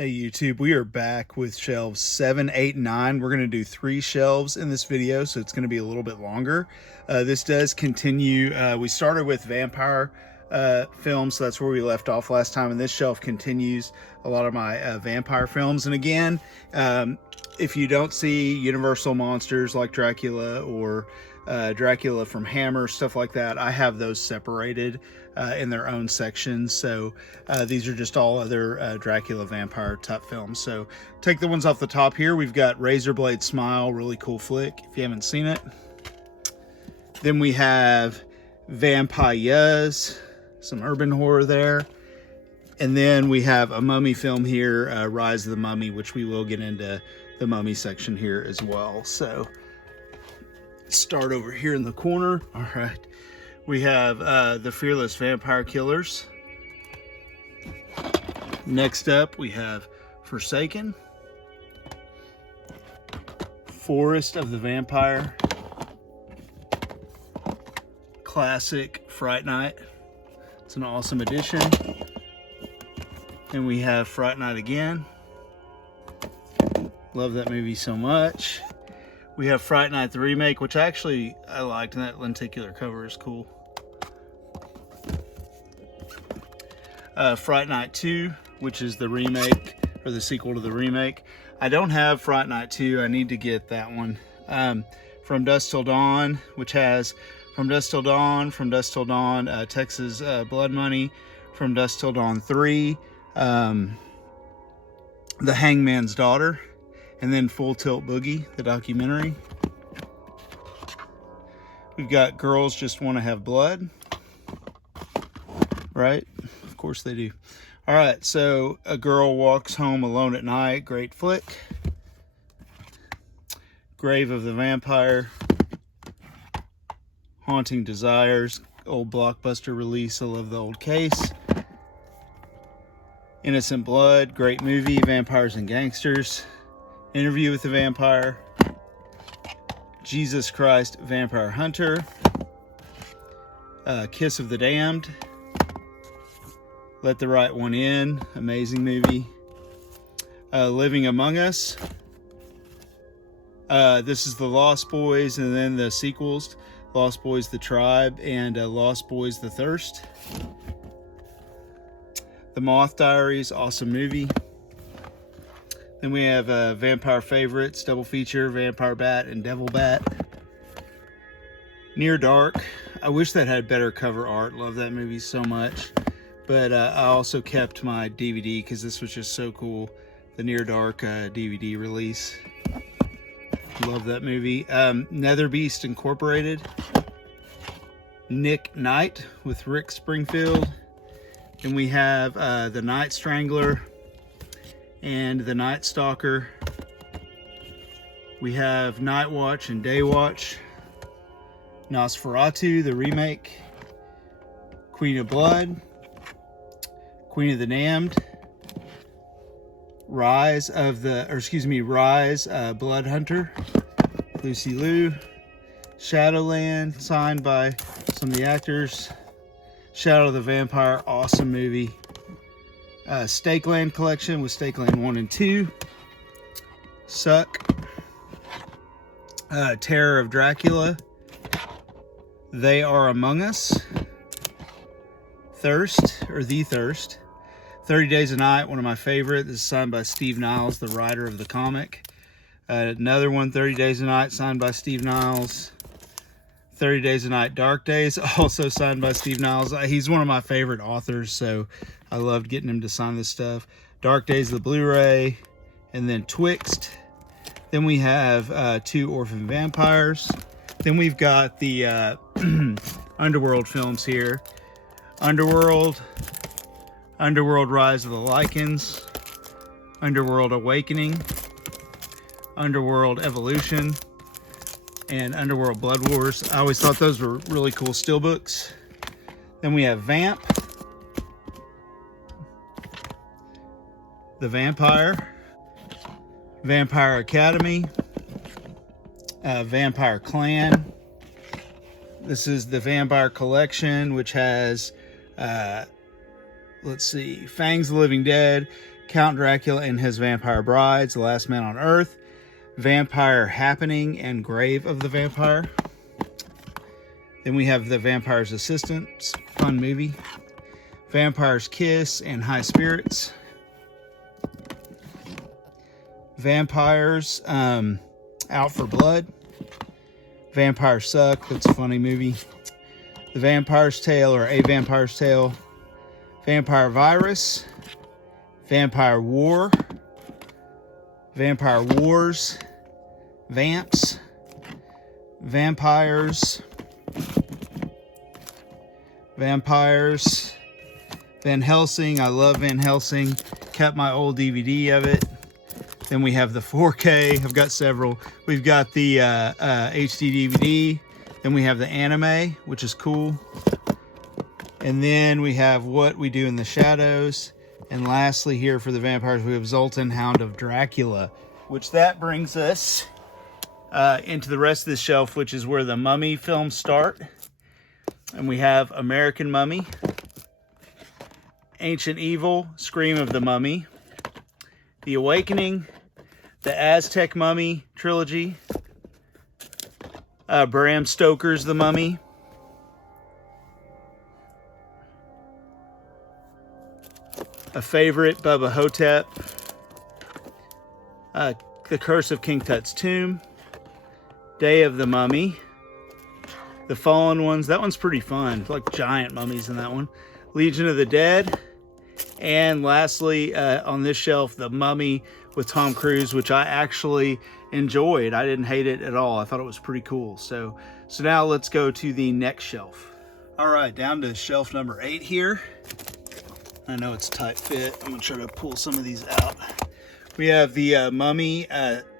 Hey YouTube, we are back with shelves 7, 8, and 9. We're going to do 3 shelves in this video, so it's going to be a little bit longer. This does continue. We started with vampire films, so that's where we left off last time, and this shelf continues a lot of my vampire films. And again, if you don't see Universal monsters like Dracula or Dracula from Hammer, stuff like that, I have those separated in their own sections. So these are just all other Dracula vampire type films. So take the ones off the top here. We've got Razorblade Smile, really cool flick if you haven't seen it. Then we have Vampires, some urban horror there. And then we have a mummy film here, Rise of the Mummy, which we will get into the mummy section here as well. So start over here in the corner. All right, we have the Fearless Vampire Killers. Next up we have Forsaken, Forest of the Vampire, classic Fright Night. It's an awesome addition. And we have Fright Night again. Love that movie so much. We have Fright Night the remake, which I liked, and that lenticular cover is cool. Fright Night 2, which is the remake, or the sequel to the remake. I don't have Fright Night 2. I need to get that one. From Dusk Till Dawn, which has From Dusk Till Dawn, From Dusk Till Dawn, Texas Blood Money, From Dusk Till Dawn 3, The Hangman's Daughter, and then Full Tilt Boogie, the documentary. We've got Girls Just Want to Have Blood. Right? Of course they do. All right, so A Girl Walks Home Alone at Night, great flick. Grave of the Vampire. Haunting Desires, old blockbuster release. I love the old case. Innocent Blood, great movie. Vampires and Gangsters. Interview with the Vampire. Jesus Christ Vampire Hunter. Kiss of the Damned. Let the Right One In, amazing movie. Living Among Us. This is the Lost Boys, and then the sequels. Lost Boys The Tribe and Lost Boys The Thirst. The Moth Diaries, awesome movie. Then we have Vampire Favorites, double feature, Vampire Bat and Devil Bat. Near Dark, I wish that had better cover art, love that movie so much. But I also kept my DVD because this was just so cool. The Near Dark DVD release. Love that movie. Nether Beast Incorporated. Nick Knight with Rick Springfield. Then we have The Night Strangler and The Night Stalker. We have Night Watch and Day Watch. Nosferatu, the remake. Queen of Blood. Queen of the Damned. Rise, Blood Hunter. Lucy Liu. Shadowland, signed by some of the actors. Shadow of the Vampire, awesome movie. Stakeland Collection with Stakeland 1 and 2. Suck. Terror of Dracula. They Are Among Us. Thirst, or The Thirst. 30 Days a Night, one of my favorite. This is signed by Steve Niles, the writer of the comic. Another one, 30 Days a Night, signed by Steve Niles. 30 Days a Night, Dark Days, also signed by Steve Niles. He's one of my favorite authors, so I loved getting him to sign this stuff. Dark Days, the Blu-ray, and then Twixt. Then we have 2 Orphan Vampires. Then we've got the Underworld films here. Underworld Rise of the Lycans, Underworld Awakening, Underworld Evolution, and Underworld Blood Wars. I always thought those were really cool steelbooks. Then we have Vamp, The Vampire, Vampire Academy, Vampire Clan. This is the Vampire Collection, which has let's see, Fangs the Living Dead, Count Dracula and His Vampire Brides, The Last Man on Earth, Vampire Happening, and Grave of the Vampire. Then we have The Vampire's Assistant, fun movie. Vampire's Kiss and High Spirits. Vampires Out for Blood. Vampire Suck, that's a funny movie. The Vampire's Tale or A Vampire's Tale. Vampire Virus. Vampire War. Vampire Wars. Vamps. Vampires. Vampires. Van Helsing, I love Van Helsing. Kept my old DVD of it. Then we have the 4K. I've got several. We've got the HD DVD. Then we have the anime, which is cool. And then we have What We Do in the Shadows. And lastly here for the vampires, we have Zoltan, Hound of Dracula. Which that brings us into the rest of this shelf, which is where the Mummy films start. And we have American Mummy. Ancient Evil, Scream of the Mummy, The Awakening, the Aztec Mummy trilogy, Bram Stoker's The Mummy, A Favorite, Bubba Hotep, The Curse of King Tut's Tomb, Day of the Mummy, The Fallen Ones, that one's pretty fun, like giant mummies in that one, Legion of the Dead. And lastly, on this shelf, The Mummy with Tom Cruise, which I actually enjoyed. I didn't hate it at all. I thought it was pretty cool. So now let's go to the next shelf. All right, down to shelf number 8 here. I know it's tight fit. I'm gonna try to pull some of these out. We have the Mummy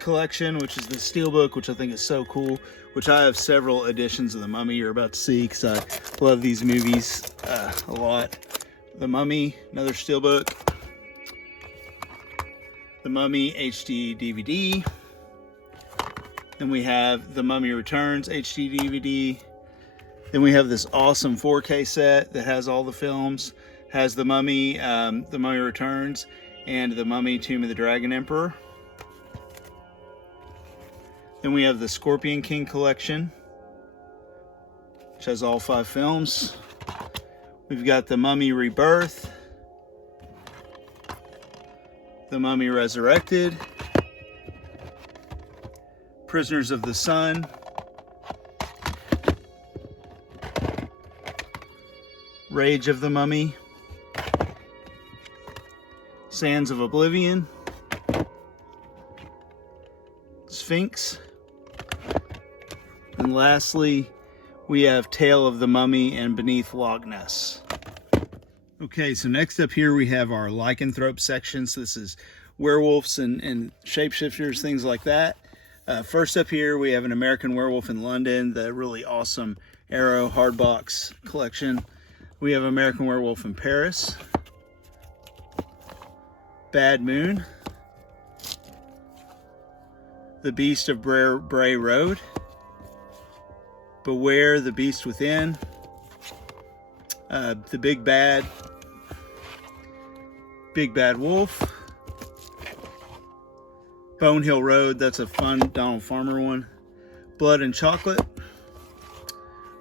collection, which is the steelbook, which I think is so cool, which I have several editions of The Mummy you're about to see because I love these movies a lot. The Mummy, another steelbook. The Mummy HD DVD. Then we have The Mummy Returns HD DVD. Then we have this awesome 4K set that has all the films. Has The Mummy, The Mummy Returns, and The Mummy Tomb of the Dragon Emperor. Then we have the Scorpion King collection, which has all 5 films. We've got The Mummy Rebirth, The Mummy Resurrected, Prisoners of the Sun, Rage of the Mummy, Sands of Oblivion, Sphinx, and lastly, we have Tale of the Mummy and Beneath Loch Ness. Okay, so next up here we have our lycanthrope section. So this is werewolves and shapeshifters, things like that. First up here we have an American Werewolf in London, the really awesome Arrow hardbox collection. We have American Werewolf in Paris, Bad Moon, The Beast of Bray Road, Beware the Beast Within, The Big Bad Wolf, Bone Hill Road, that's a fun Donald Farmer one, Blood and Chocolate,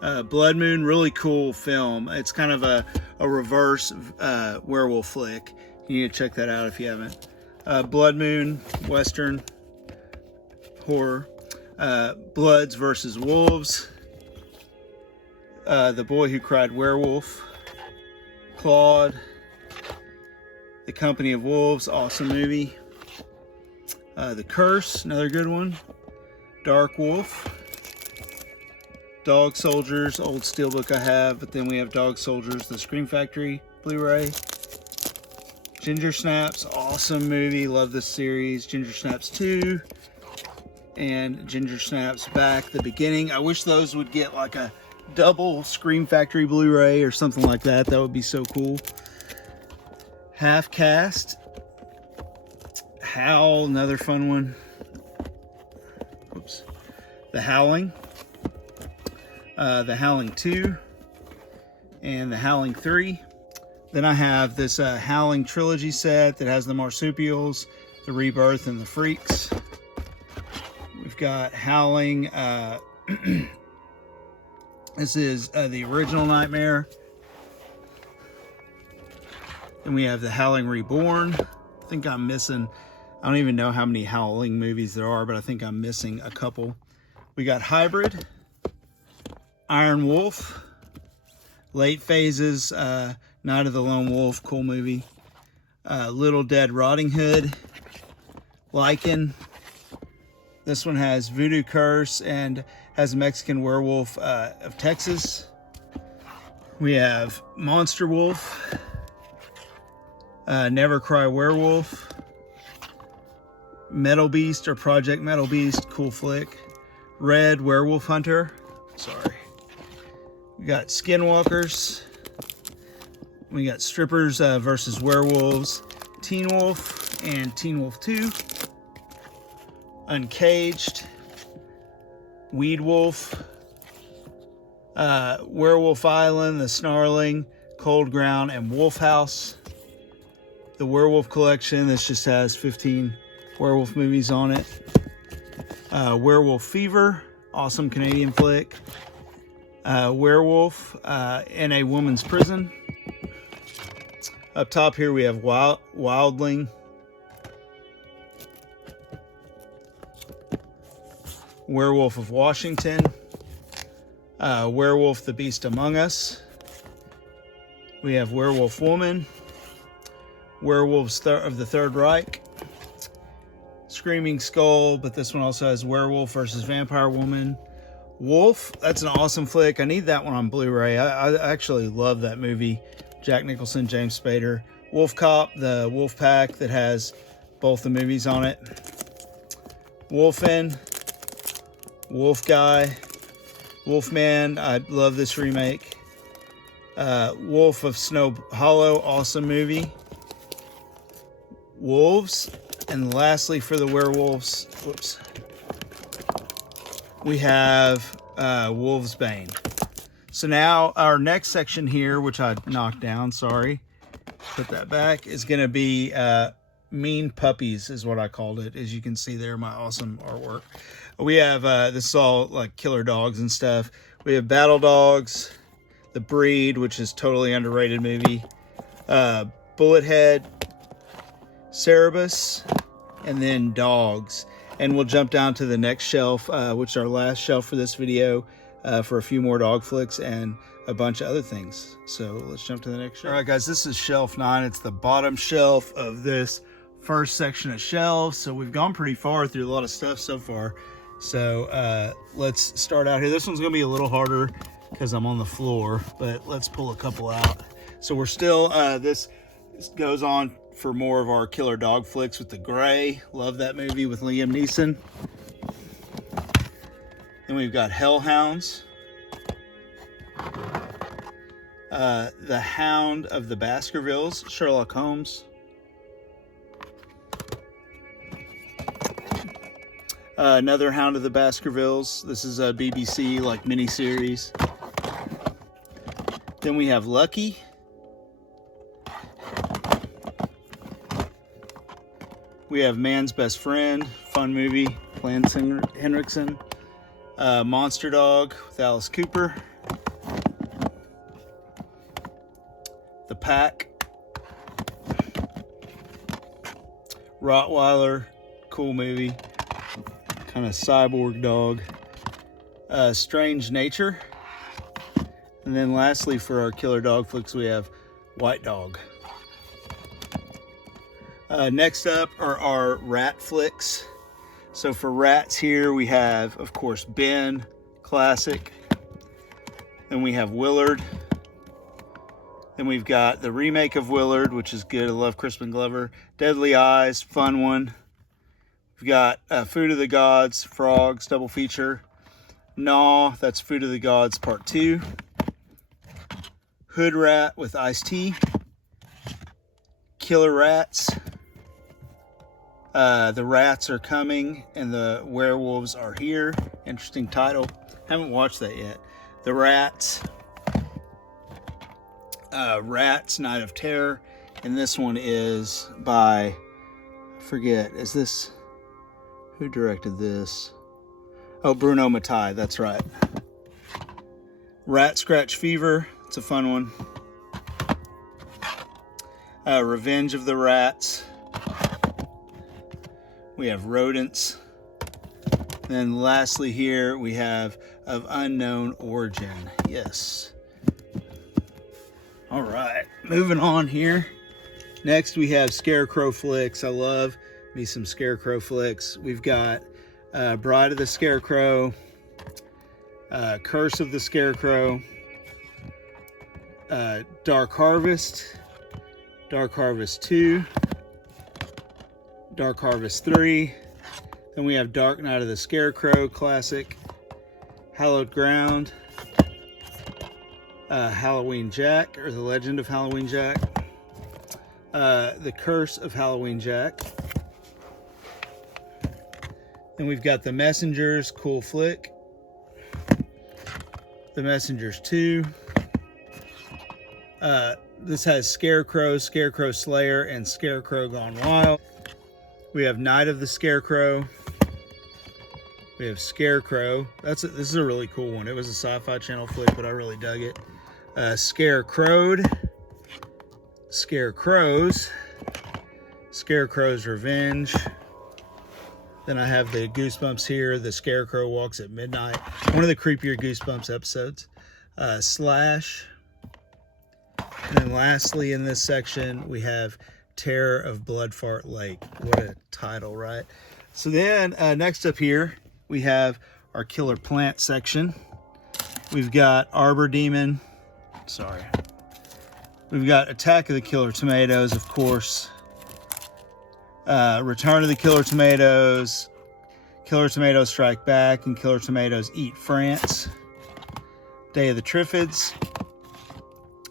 Blood Moon, really cool film. It's kind of a reverse werewolf flick. You need to check that out if you haven't. Blood Moon, Western horror, Bloods versus Wolves, The Boy Who Cried Werewolf, Claude, The Company of Wolves, awesome movie. The Curse, another good one. Dark Wolf. Dog Soldiers, old steelbook I have, but then we have Dog Soldiers, the Scream Factory Blu-ray. Ginger Snaps, awesome movie, love this series. Ginger Snaps 2 and Ginger Snaps Back, the beginning. I wish those would get like a double Scream Factory Blu-ray or something like that. That would be so cool. Half Cast, Howl, another fun one. Oops. The Howling, The Howling 2, and The Howling 3. Then I have this Howling trilogy set that has the marsupials, the Rebirth, and the Freaks. We've got Howling. This is the original Nightmare. Then we have the Howling Reborn. I think I'm missing, I don't even know how many Howling movies there are, but I think I'm missing a couple. We got Hybrid, Iron Wolf, Late Phases, Night of the Lone Wolf, cool movie. Little Dead Rotting Hood, Lycan. This one has Voodoo Curse and has a Mexican Werewolf of Texas. We have Monster Wolf, Never Cry Werewolf, Metal Beast or Project Metal Beast, cool flick. Red Werewolf Hunter, sorry. We got Skinwalkers. We got Strippers versus Werewolves, Teen Wolf and Teen Wolf 2. Uncaged, Weed Wolf, Werewolf Island, The Snarling, Cold Ground, and Wolf House. The Werewolf Collection, this just has 15 werewolf movies on it. Werewolf Fever, awesome Canadian flick. Werewolf in a Woman's Prison. Up top here we have Wildling. Werewolf of Washington. Werewolf the Beast Among Us. We have Werewolf Woman. Werewolves of the Third Reich. Screaming Skull, but this one also has Werewolf versus Vampire Woman. Wolf, that's an awesome flick. I need that one on Blu-ray. I actually love that movie. Jack Nicholson, James Spader. Wolf Cop, the Wolf Pack that has both the movies on it. Wolfen, Wolf Guy, Wolfman, I love this remake. Wolf of Snow Hollow, awesome movie. Wolves, and lastly for the werewolves, whoops, we have Wolf's Bane. So now our next section here, which I knocked down, sorry, put that back, is going to be Mean Puppies is what I called it. As you can see there, my awesome artwork. We have, this is all like killer dogs and stuff. We have Battle Dogs, The Breed, which is totally underrated movie, Bullethead, Cerebus, and then Dogs. And we'll jump down to the next shelf, which is our last shelf for this video, for a few more dog flicks and a bunch of other things. So let's jump to the next shelf. All right, guys, this is shelf 9. It's the bottom shelf of this first section of shelves. So we've gone pretty far through a lot of stuff so far. So let's start out here. This one's gonna be a little harder because I'm on the floor, but let's pull a couple out. So we're still, this goes on for more of our killer dog flicks with The Gray. Love that movie with Liam Neeson. Then we've got Hellhounds. The Hound of the Baskervilles, Sherlock Holmes. Another Hound of the Baskervilles. This is a BBC like miniseries. Then we have Lucky. We have Man's Best Friend, fun movie, Lance Henriksen. Monster Dog with Alice Cooper. The Pack. Rottweiler, cool movie. Kind of cyborg dog. Strange Nature. And then lastly for our killer dog flicks we have White Dog. Next up are our rat flicks. So for rats here we have, of course, Ben, classic. Then we have Willard. Then we've got the remake of Willard, which is good. I love Crispin Glover. Deadly Eyes, fun one. We've got Food of the Gods, Frogs, double feature. Gnaw, that's Food of the Gods Part 2. Hood Rat with Ice-T. Killer Rats. The Rats Are Coming and the Werewolves Are Here. Interesting title. Haven't watched that yet. The Rats. Rats, Night of Terror. And this one is by, I forget, is this, who directed this? Oh, Bruno Mattei, that's right. Rat Scratch Fever, it's a fun one. Revenge of the Rats. We have Rodents. Then lastly here we have Of Unknown Origin. Yes. All right, moving on here. Next we have Scarecrow flicks. I love me some Scarecrow flicks. We've got Bride of the Scarecrow, Curse of the Scarecrow, Dark Harvest, Dark Harvest 2, Dark Harvest 3. Then we have Dark Night of the Scarecrow, classic. Hallowed Ground, Halloween Jack, or The Legend of Halloween Jack, The Curse of Halloween Jack. Then we've got The Messengers, cool flick. The Messengers 2. This has Scarecrow, Scarecrow Slayer, and Scarecrow Gone Wild. We have Night of the Scarecrow. We have Scarecrow. This is a really cool one. It was a Sci-Fi Channel flick, but I really dug it. Scarecrowed. Scarecrows. Scarecrow's Revenge. Then I have the Goosebumps here. The Scarecrow Walks at Midnight. One of the creepier Goosebumps episodes. Slash. And then lastly in this section, we have Terror of Bloodfart Lake. What a title, right? So then next up here, we have our killer plant section. We've got Arbor Demon. Sorry. We've got Attack of the Killer Tomatoes, of course. Return of the Killer Tomatoes. Killer Tomatoes Strike Back, and Killer Tomatoes Eat France. Day of the Triffids.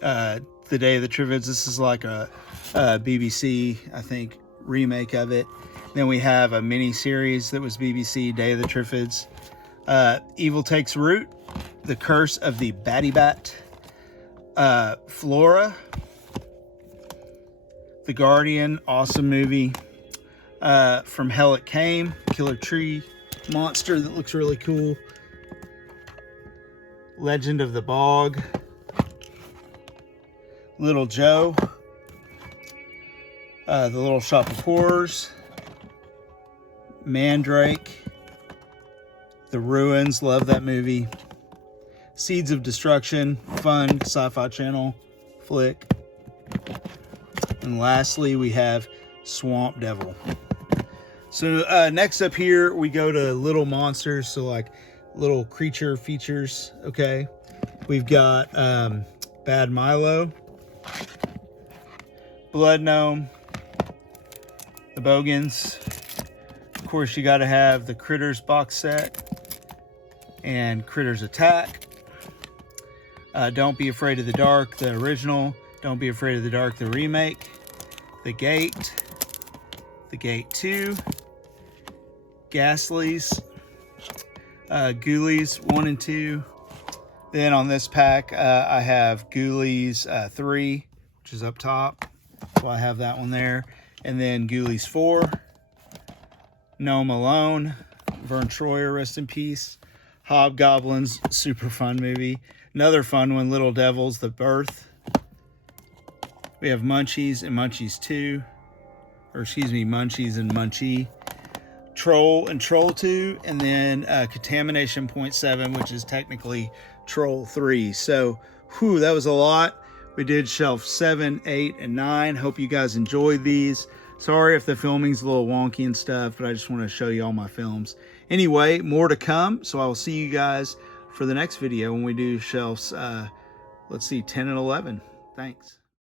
The Day of the Triffids. This is like a BBC, I think, remake of it. Then we have a mini series that was BBC, Day of the Triffids. Evil Takes Root. The Curse of the Batty Bat. Flora. The Guardian, awesome movie. From Hell It Came, killer tree monster that looks really cool. Legend of the Bog. Little Joe. The Little Shop of Horrors. Mandrake. The Ruins, love that movie. Seeds of Destruction, fun Sci-Fi Channel flick. And lastly, we have Swamp Devil. So next up here, we go to little monsters, so like little creature features, okay? We've got Bad Milo, Blood Gnome, the Bogans. Of course, you got to have the Critters box set and Critters Attack. Don't Be Afraid of the Dark, the original. Don't Be Afraid of the Dark, the remake. The Gate 2. Ghastlies, Ghoulies 1 and 2. Then on this pack, I have Ghoulies 3, which is up top. So I have that one there. And then Ghoulies 4. Gnome Alone. Vern Troyer, rest in peace. Hobgoblins, super fun movie. Another fun one, Little Devils, The Birth. We have Munchies and Munchies 2. Or excuse me, Munchies and Munchie. Troll and Troll 2, and then Contamination 0.7, which is technically Troll 3. So, whew, that was a lot. We did shelf 7, 8, and 9. Hope you guys enjoyed these. Sorry if the filming's a little wonky and stuff, but I just want to show you all my films. Anyway, more to come, so I will see you guys for the next video when we do shelves, let's see, 10 and 11. Thanks.